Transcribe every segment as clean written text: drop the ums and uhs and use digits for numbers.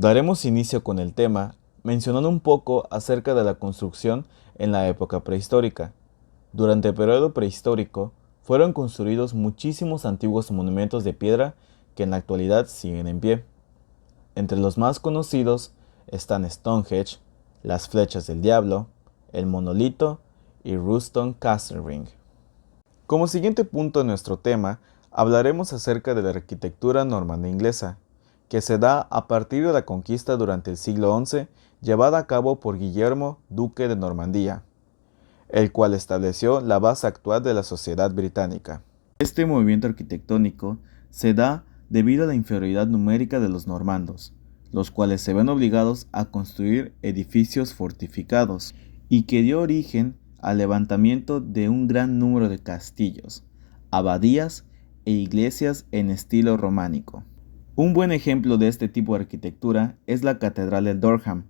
Daremos inicio con el tema mencionando un poco acerca de la construcción en la época prehistórica. Durante el periodo prehistórico fueron construidos muchísimos antiguos monumentos de piedra que en la actualidad siguen en pie. Entre los más conocidos están Stonehenge, las Flechas del Diablo, el Monolito y Ruston Castle Ring. Como siguiente punto de nuestro tema, hablaremos acerca de la arquitectura normanda inglesa, que se da a partir de la conquista durante el siglo XI llevada a cabo por Guillermo, duque de Normandía, el cual estableció la base actual de la sociedad británica. Este movimiento arquitectónico se da debido a la inferioridad numérica de los normandos, los cuales se ven obligados a construir edificios fortificados y que dio origen al levantamiento de un gran número de castillos, abadías e iglesias en estilo románico. Un buen ejemplo de este tipo de arquitectura es la Catedral de Durham,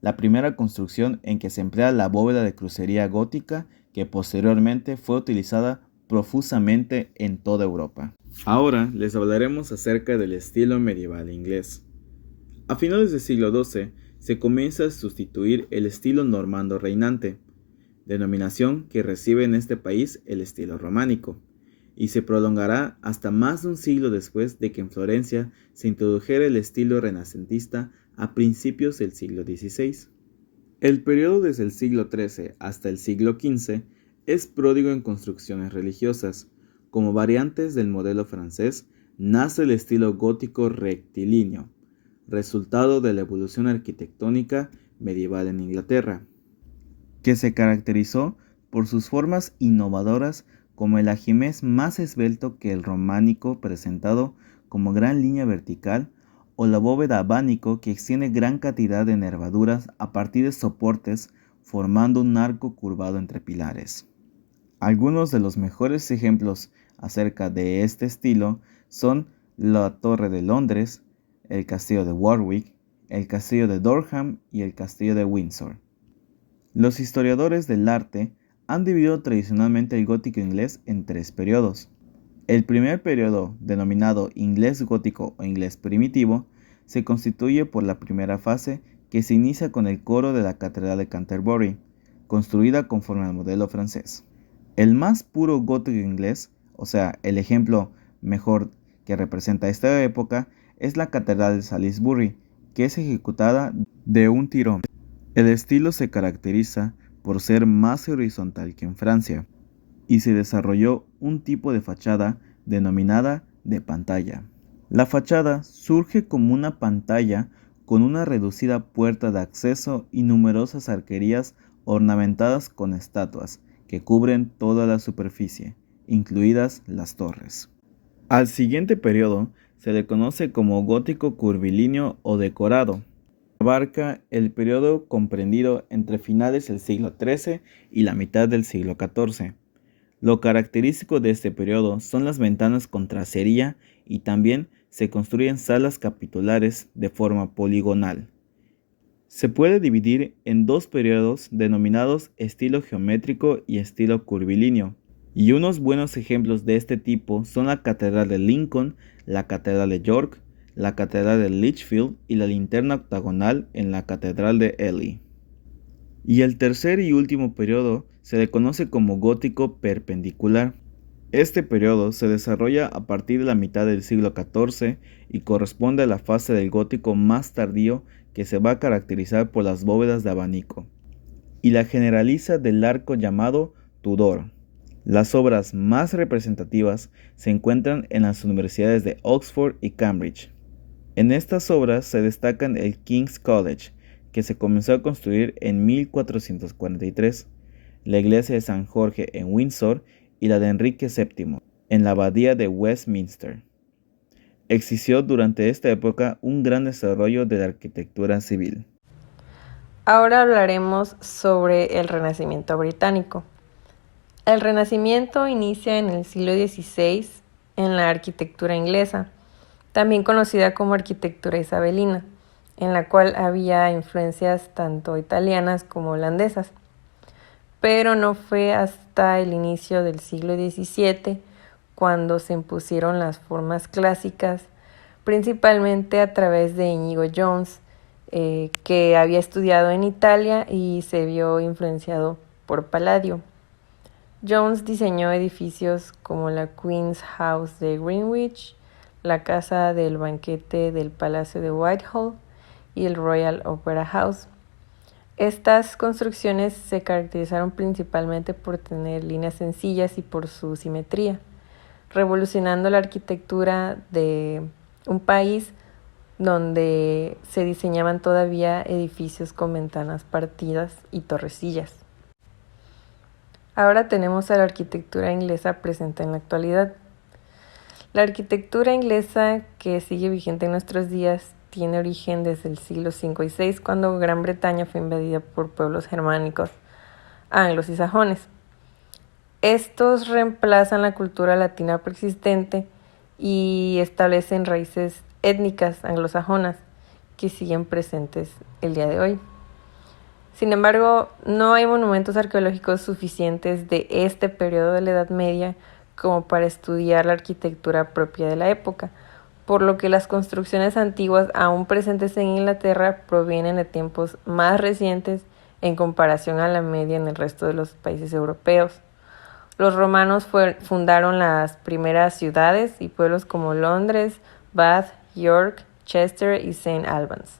la primera construcción en que se emplea la bóveda de crucería gótica que posteriormente fue utilizada profusamente en toda Europa. Ahora les hablaremos acerca del estilo medieval inglés. A finales del siglo XII se comienza a sustituir el estilo normando reinante, denominación que recibe en este país el estilo románico, y se prolongará hasta más de un siglo después de que en Florencia se introdujera el estilo renacentista a principios del siglo XVI. El periodo desde el siglo XIII hasta el siglo XV es pródigo en construcciones religiosas. Como variantes del modelo francés, nace el estilo gótico rectilíneo, resultado de la evolución arquitectónica medieval en Inglaterra, que se caracterizó por sus formas innovadoras como el ajimez más esbelto que el románico presentado como gran línea vertical o la bóveda abánico que extiende gran cantidad de nervaduras a partir de soportes formando un arco curvado entre pilares. Algunos de los mejores ejemplos acerca de este estilo son la Torre de Londres, el Castillo de Warwick, el Castillo de Durham y el Castillo de Windsor. Los historiadores del arte han dividido tradicionalmente el gótico inglés en tres periodos. El primer periodo, denominado inglés gótico o inglés primitivo, se constituye por la primera fase que se inicia con el coro de la Catedral de Canterbury, construida conforme al modelo francés. El más puro gótico inglés, o sea, el ejemplo mejor que representa esta época, es la Catedral de Salisbury, que es ejecutada de un tirón. El estilo se caracteriza por ser más horizontal que en Francia, y se desarrolló un tipo de fachada denominada de pantalla. La fachada surge como una pantalla con una reducida puerta de acceso y numerosas arquerías ornamentadas con estatuas que cubren toda la superficie, incluidas las torres. Al siguiente periodo se le conoce como gótico curvilíneo o decorado. Abarca el periodo comprendido entre finales del siglo XIII y la mitad del siglo XIV. Lo característico de este periodo son las ventanas con tracería y también se construyen salas capitulares de forma poligonal. Se puede dividir en dos periodos denominados estilo geométrico y estilo curvilíneo, y unos buenos ejemplos de este tipo son la Catedral de Lincoln, la Catedral de York, la Catedral de Lichfield y la linterna octagonal en la Catedral de Ely. Y el tercer y último periodo se le conoce como gótico perpendicular. Este periodo se desarrolla a partir de la mitad del siglo XIV y corresponde a la fase del gótico más tardío que se va a caracterizar por las bóvedas de abanico, y la generaliza del arco llamado Tudor. Las obras más representativas se encuentran en las universidades de Oxford y Cambridge. En estas obras se destacan el King's College, que se comenzó a construir en 1443, la iglesia de San Jorge en Windsor y la de Enrique VII, en la abadía de Westminster. Existió durante esta época un gran desarrollo de la arquitectura civil. Ahora hablaremos sobre el Renacimiento británico. El Renacimiento inicia en el siglo XVI en la arquitectura inglesa, también conocida como arquitectura isabelina, en la cual había influencias tanto italianas como holandesas. Pero no fue hasta el inicio del siglo XVII cuando se impusieron las formas clásicas, principalmente a través de Inigo Jones, que había estudiado en Italia y se vio influenciado por Palladio. Jones diseñó edificios como la Queen's House de Greenwich, la Casa del Banquete del Palacio de Whitehall y el Royal Opera House. Estas construcciones se caracterizaron principalmente por tener líneas sencillas y por su simetría, revolucionando la arquitectura de un país donde se diseñaban todavía edificios con ventanas partidas y torrecillas. Ahora tenemos a la arquitectura inglesa presente en la actualidad. La arquitectura inglesa, que sigue vigente en nuestros días, tiene origen desde el siglo V y VI, cuando Gran Bretaña fue invadida por pueblos germánicos, anglos y sajones. Estos reemplazan la cultura latina preexistente y establecen raíces étnicas anglosajonas que siguen presentes el día de hoy. Sin embargo, no hay monumentos arqueológicos suficientes de este periodo de la Edad Media como para estudiar la arquitectura propia de la época, por lo que las construcciones antiguas aún presentes en Inglaterra provienen de tiempos más recientes en comparación a la media en el resto de los países europeos. Los romanos fundaron las primeras ciudades y pueblos como Londres, Bath, York, Chester y St. Albans.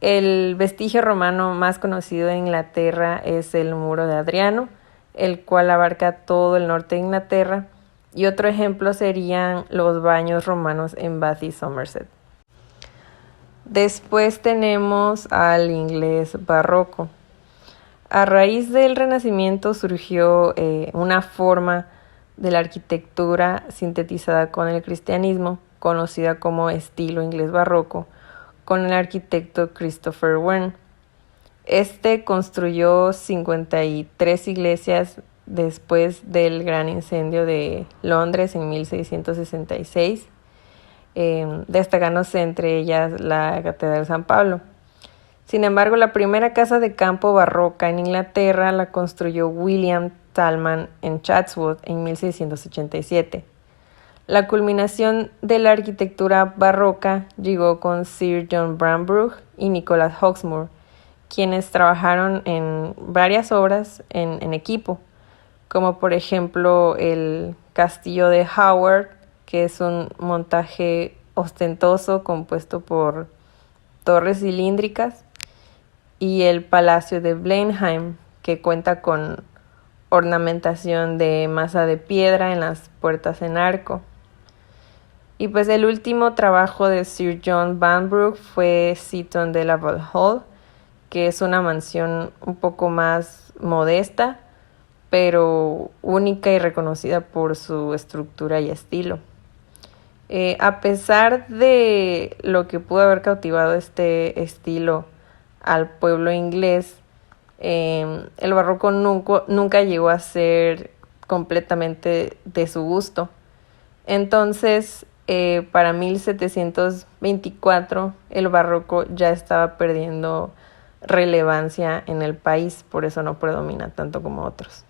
El vestigio romano más conocido en Inglaterra es el Muro de Adriano, el cual abarca todo el norte de Inglaterra, y otro ejemplo serían los baños romanos en Bath y Somerset. Después tenemos al inglés barroco. A raíz del Renacimiento surgió una forma de la arquitectura sintetizada con el cristianismo, conocida como estilo inglés barroco, con el arquitecto Christopher Wren. Este construyó 53 iglesias después del gran incendio de Londres en 1666, destacándose entre ellas la Catedral de San Pablo. Sin embargo, la primera casa de campo barroca en Inglaterra la construyó William Talman en Chatsworth en 1687. La culminación de la arquitectura barroca llegó con Sir John Vanbrugh y Nicholas Hawksmoor, quienes trabajaron en varias obras en equipo, como por ejemplo el Castillo de Howard, que es un montaje ostentoso compuesto por torres cilíndricas, y el Palacio de Blenheim, que cuenta con ornamentación de masa de piedra en las puertas en arco. Y pues el último trabajo de Sir John Vanbrugh fue Seaton de la Hall, que es una mansión un poco más modesta, pero única y reconocida por su estructura y estilo. A pesar de lo que pudo haber cautivado este estilo al pueblo inglés, el barroco nunca llegó a ser completamente de su gusto. Entonces, para 1724, el barroco ya estaba perdiendo relevancia en el país, por eso no predomina tanto como otros.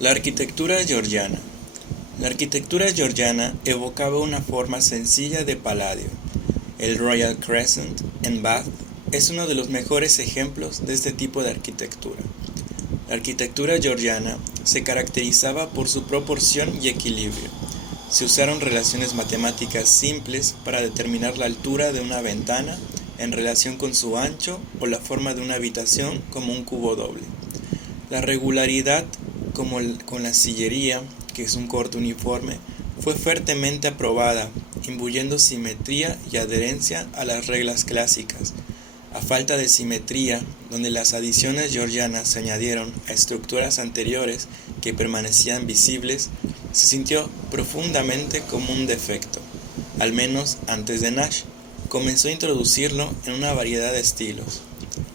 La arquitectura georgiana. La arquitectura georgiana evocaba una forma sencilla de Palladio. El Royal Crescent en Bath es uno de los mejores ejemplos de este tipo de arquitectura. La arquitectura georgiana se caracterizaba por su proporción y equilibrio. Se usaron relaciones matemáticas simples para determinar la altura de una ventana en relación con su ancho o la forma de una habitación como un cubo doble. La regularidad, como con la sillería, que es un corte uniforme, fue fuertemente aprobada, imbuyendo simetría y adherencia a las reglas clásicas. A falta de simetría, donde las adiciones georgianas se añadieron a estructuras anteriores que permanecían visibles, se sintió profundamente como un defecto. Al menos antes de Nash, comenzó a introducirlo en una variedad de estilos.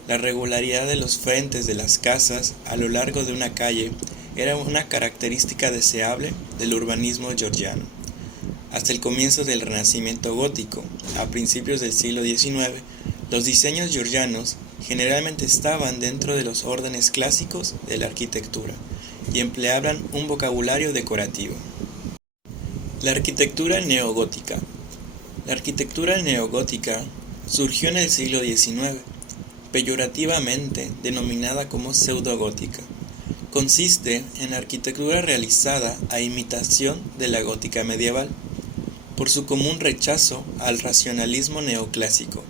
La regularidad de los frentes de las casas a lo largo de una calle era una característica deseable del urbanismo georgiano. Hasta el comienzo del Renacimiento gótico, a principios del siglo XIX, los diseños georgianos generalmente estaban dentro de los órdenes clásicos de la arquitectura y empleaban un vocabulario decorativo. La arquitectura neogótica. La arquitectura neogótica Surgió en el siglo XIX, peyorativamente denominada como pseudogótica. Consiste en arquitectura realizada a imitación de la gótica medieval, por su común rechazo al racionalismo neoclásico.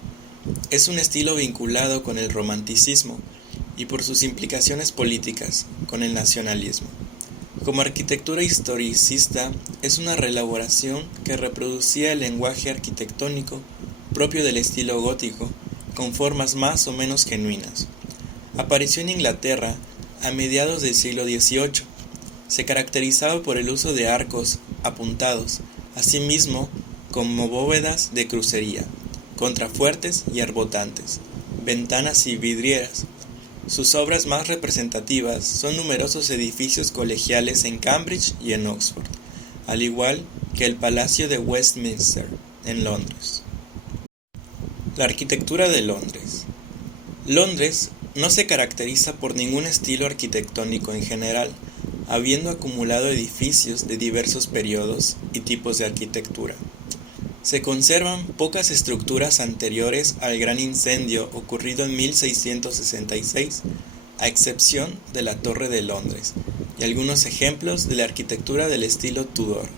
Es un estilo vinculado con el romanticismo y por sus implicaciones políticas con el nacionalismo. Como arquitectura historicista, es una reelaboración que reproducía el lenguaje arquitectónico propio del estilo gótico, con formas más o menos genuinas. Apareció en Inglaterra a mediados del siglo XVIII. Se caracterizaba por el uso de arcos apuntados, asimismo como bóvedas de crucería, contrafuertes y arbotantes, ventanas y vidrieras. Sus obras más representativas son numerosos edificios colegiales en Cambridge y en Oxford, al igual que el Palacio de Westminster, en Londres. La arquitectura de Londres. Londres no se caracteriza por ningún estilo arquitectónico en general, habiendo acumulado edificios de diversos periodos y tipos de arquitectura. Se conservan pocas estructuras anteriores al gran incendio ocurrido en 1666, a excepción de la Torre de Londres, y algunos ejemplos de la arquitectura del estilo Tudor.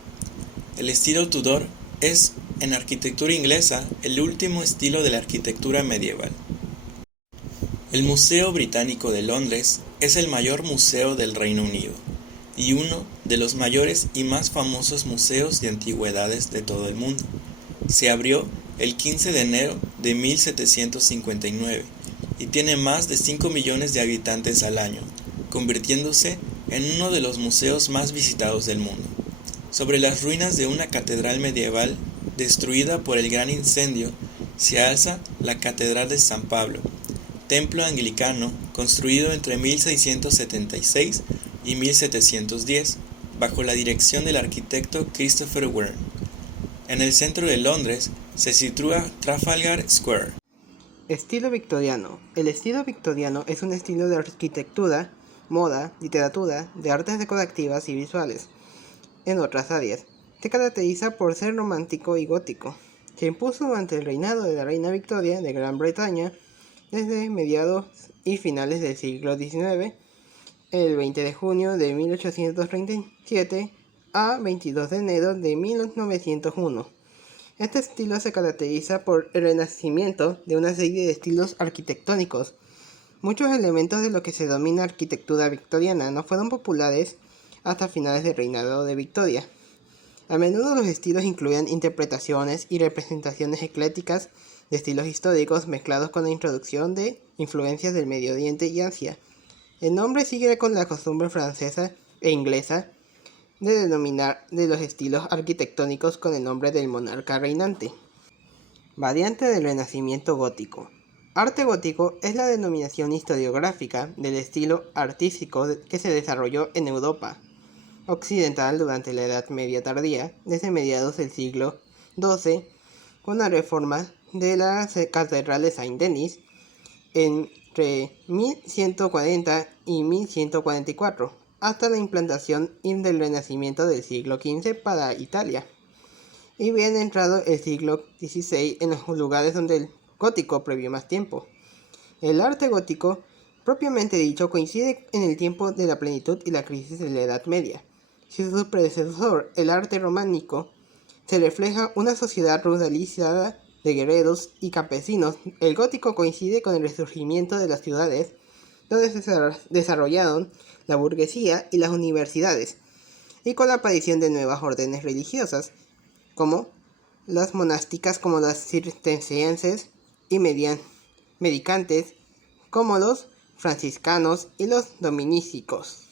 El estilo Tudor es, en arquitectura inglesa, el último estilo de la arquitectura medieval. El Museo Británico de Londres es el mayor museo del Reino Unido y uno de los mayores y más famosos museos de antigüedades de todo el mundo. Se abrió el 15 de enero de 1759 y tiene más de 5 millones de habitantes al año, convirtiéndose en uno de los museos más visitados del mundo. Sobre las ruinas de una catedral medieval destruida por el gran incendio se alza la Catedral de San Pablo, templo anglicano construido entre 1676 y 1710, bajo la dirección del arquitecto Christopher Wren. En el centro de Londres se sitúa Trafalgar Square. Estilo victoriano. El estilo victoriano es un estilo de arquitectura, moda, literatura, de artes decorativas y visuales, en otras áreas. Se caracteriza por ser romántico y gótico. Se impuso durante el reinado de la reina Victoria de Gran Bretaña desde mediados y finales del siglo XIX, el 20 de junio de 1837 a 22 de enero de 1901. Este estilo se caracteriza por el renacimiento de una serie de estilos arquitectónicos. Muchos elementos de lo que se denomina arquitectura victoriana no fueron populares hasta finales del reinado de Victoria. A menudo los estilos incluían interpretaciones y representaciones eclécticas de estilos históricos mezclados con la introducción de influencias del Medio Oriente y Asia. El nombre sigue con la costumbre francesa e inglesa de denominar de los estilos arquitectónicos con el nombre del monarca reinante. Variante del Renacimiento gótico. Arte gótico es la denominación historiográfica del estilo artístico que se desarrolló en Europa occidental durante la Edad Media tardía, desde mediados del siglo XII, con la reforma de la Catedral de Saint-Denis entre 1140 y 1144, hasta la implantación del Renacimiento del siglo XV para Italia, y bien entrado el siglo XVI en los lugares donde el gótico previó más tiempo. El arte gótico, propiamente dicho, coincide en el tiempo de la plenitud y la crisis de la Edad Media. Si su predecesor, el arte románico, se refleja una sociedad ruralizada de guerreros y campesinos, el gótico coincide con el resurgimiento de las ciudades, donde se desarrollaron la burguesía y las universidades, y con la aparición de nuevas órdenes religiosas, como las monásticas, como las cistercienses, y mendicantes, como los franciscanos y los dominicos.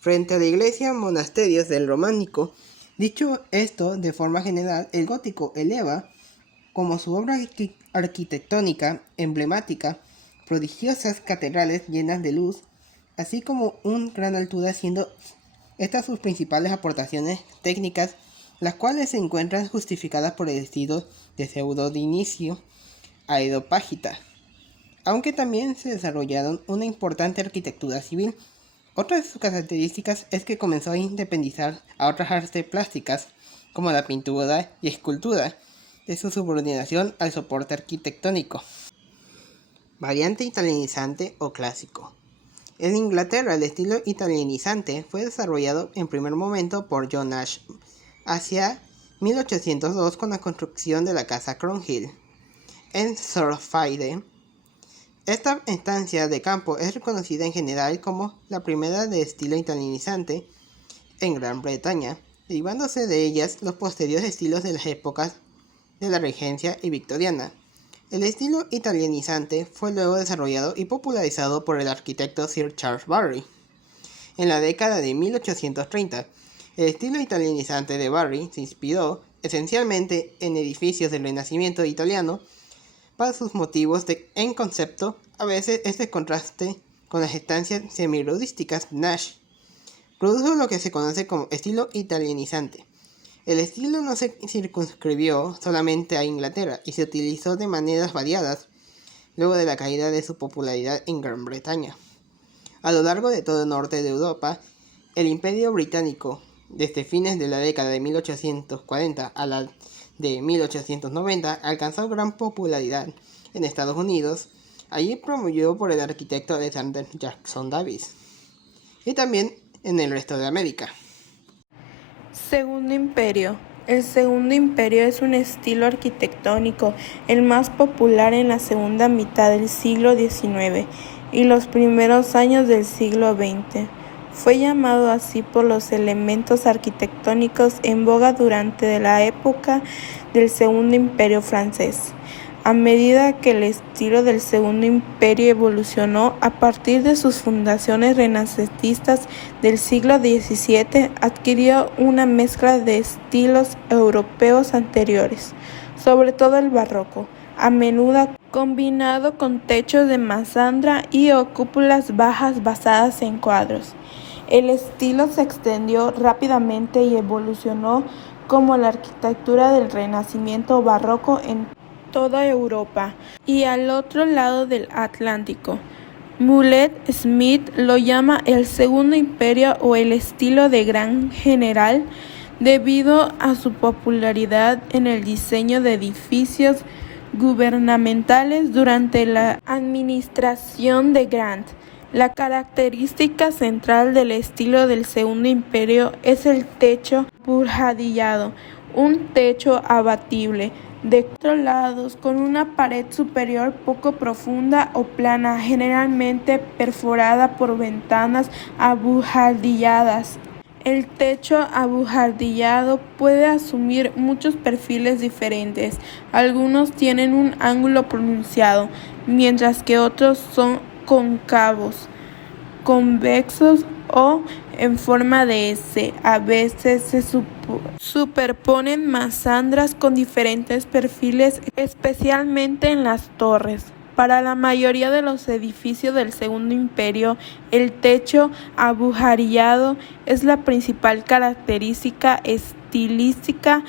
Frente a la iglesia monasterios del románico, dicho esto de forma general, el gótico eleva como su obra arquitectónica emblemática prodigiosas catedrales llenas de luz, así como una gran altura, siendo estas sus principales aportaciones técnicas, las cuales se encuentran justificadas por el estilo de pseudo-Dinicio Areopágita, aunque también se desarrollaron una importante arquitectura civil. Otra de sus características es que comenzó a independizar a otras artes plásticas, como la pintura y escultura, de su subordinación al soporte arquitectónico. Variante italianizante o clásico. En Inglaterra, el estilo italianizante fue desarrollado en primer momento por John Nash hacia 1802 con la construcción de la casa Cornhill en Shropshire. Esta estancia de campo es reconocida en general como la primera de estilo italianizante en Gran Bretaña, derivándose de ellas los posteriores estilos de las épocas de la Regencia y Victoriana. El estilo italianizante fue luego desarrollado y popularizado por el arquitecto Sir Charles Barry. En la década de 1830, el estilo italianizante de Barry se inspiró esencialmente en edificios del Renacimiento italiano para sus motivos en concepto. A veces este contraste con las estancias semirústicas de Nash produjo lo que se conoce como estilo italianizante. El estilo no se circunscribió solamente a Inglaterra y se utilizó de maneras variadas luego de la caída de su popularidad en Gran Bretaña. A lo largo de todo el norte de Europa, el Imperio Británico, desde fines de la década de 1840 a la de 1890, alcanzó gran popularidad en Estados Unidos, allí promovido por el arquitecto Alexander Jackson Davis, y también en el resto de América. Segundo Imperio. El Segundo Imperio es un estilo arquitectónico, el más popular en la segunda mitad del siglo XIX y los primeros años del siglo XX. Fue llamado así por los elementos arquitectónicos en boga durante la época del Segundo Imperio francés. A medida que el estilo del Segundo Imperio evolucionó a partir de sus fundaciones renacentistas del siglo XVII, adquirió una mezcla de estilos europeos anteriores, sobre todo el barroco, a menudo combinado con techos de masandra y o cúpulas bajas basadas en cuadros. El estilo se extendió rápidamente y evolucionó como la arquitectura del Renacimiento barroco en toda Europa y al otro lado del Atlántico. Mulet Smith lo llama el Segundo Imperio o el estilo de gran general debido a su popularidad en el diseño de edificios gubernamentales durante la administración de Grant. La característica central del estilo del Segundo Imperio es el techo buhardillado, un techo abatible de 4 lados con una pared superior poco profunda o plana, generalmente perforada por ventanas abujardilladas. El techo abuhardillado puede asumir muchos perfiles diferentes. Algunos tienen un ángulo pronunciado, mientras que otros son cóncavos, convexos o en forma de S. A veces se superponen masandras con diferentes perfiles, especialmente en las torres. Para la mayoría de los edificios del Segundo Imperio, el techo abuhardillado es la principal característica estilística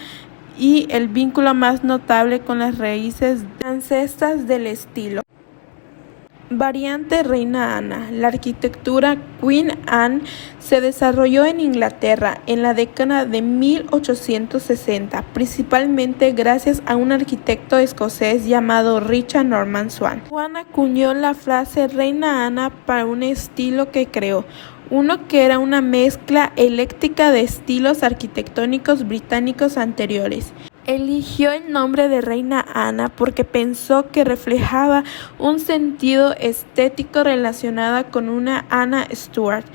y el vínculo más notable con las raíces francesas del estilo. Variante Reina Ana. La arquitectura Queen Anne se desarrolló en Inglaterra en la década de 1860, principalmente gracias a un arquitecto escocés llamado Richard Norman Swan. Swan acuñó la frase Reina Ana para un estilo que creó, uno que era una mezcla ecléctica de estilos arquitectónicos británicos anteriores. Eligió el nombre de Reina Ana porque pensó que reflejaba un sentido estético relacionado con una Anna Stuart,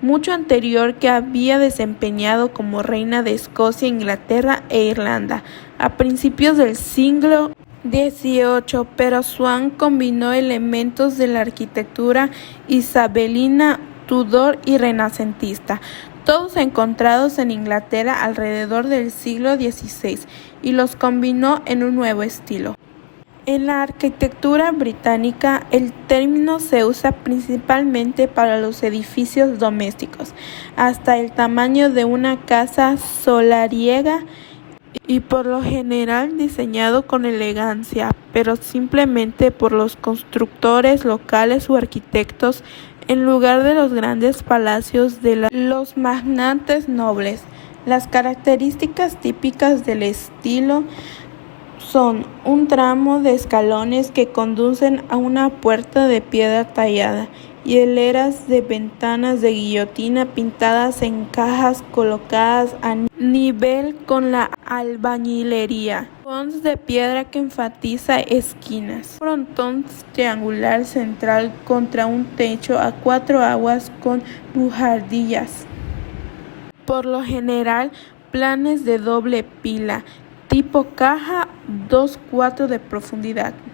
mucho anterior, que había desempeñado como reina de Escocia, Inglaterra e Irlanda a principios del siglo XVIII, pero Swan combinó elementos de la arquitectura isabelina, Tudor y renacentista, todos encontrados en Inglaterra alrededor del siglo XVI, y los combinó en un nuevo estilo. En la arquitectura británica, el término se usa principalmente para los edificios domésticos, hasta el tamaño de una casa solariega y por lo general diseñado con elegancia, pero simplemente por los constructores locales o arquitectos en lugar de los grandes palacios de los magnates nobles. Las características típicas del estilo son un tramo de escalones que conducen a una puerta de piedra tallada y hileras de ventanas de guillotina pintadas en cajas colocadas a nivel con la albañilería. Pons de piedra que enfatiza esquinas. Frontón triangular central contra un techo a 4 aguas con buhardillas. Por lo general, planes de doble pila, tipo caja, 2,4 de profundidad.